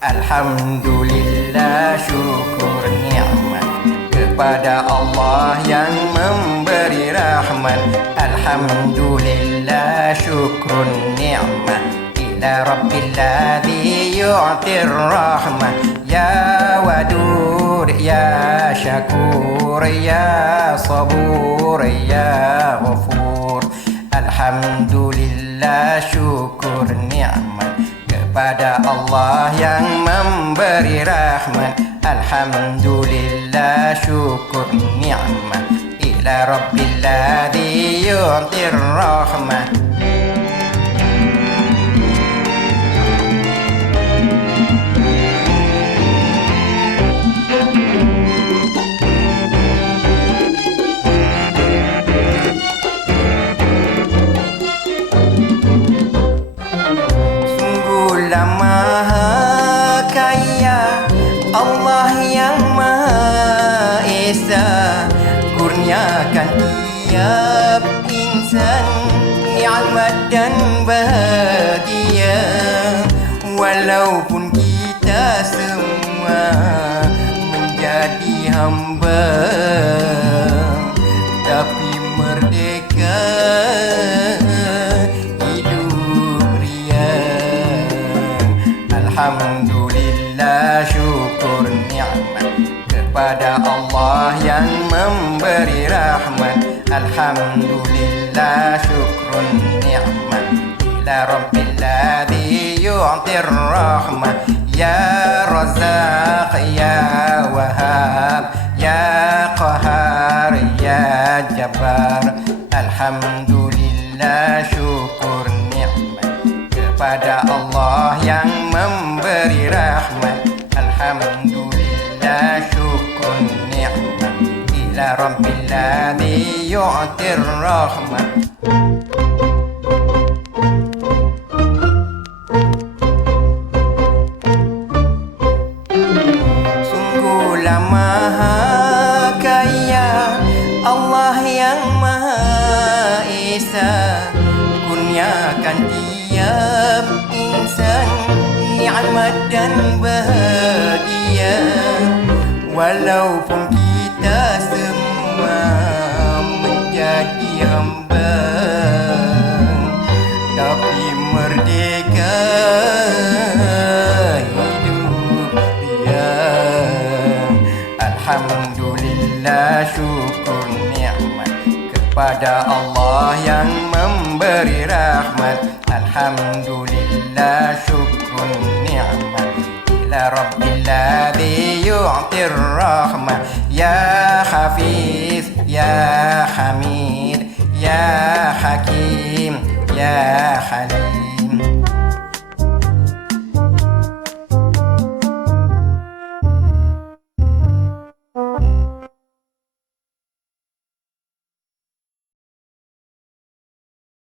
Alhamdulillah syukur nikmat. Kepada Allah yang memberi rahmat. Alhamdulillah syukur nikmat. Ila rabbil ladzi yu'tir rahmat. Ya wadud ya syakur ya sabur ya ghafur. Alhamdulillah syukur nikmat kepada Allah yang memberi rahmat. Alhamdulillah syukur nikmat ila rabbil ladzi yu'tir rahmat Sungguhlah maha kaya Allah yang maha esa. Kurniakan tiap insan Ni'mat dan bahagia. Walaupun kita semua Menjadi hamba Alhamdulillah syukur nikmat kepada Allah yang memberi rahmat. Alhamdulillah syukur nikmat. Ila rabbil ladzi yu'tir rahmat. Ya razaq ya wahab ya qahar ya jabbar. Alhamdulillah syukur nikmat kepada Alhamdulillah syukur nikmat ila rabbil ladzi yu'tir rahmat Sungguhlah maha kaya Allah yang maha esa Kurniakan tiap insan Ni'mat dan Walaupun kita semua Menjadi hamba Tapi merdeka hidup dia. Alhamdulillah syukur nikmat kepada Allah yang memberi rahmat. Alhamdulillah syukur nikmat. Ila rabbil ladzi yu'tir rahmat ya hafiz ya hamid ya hakim ya halim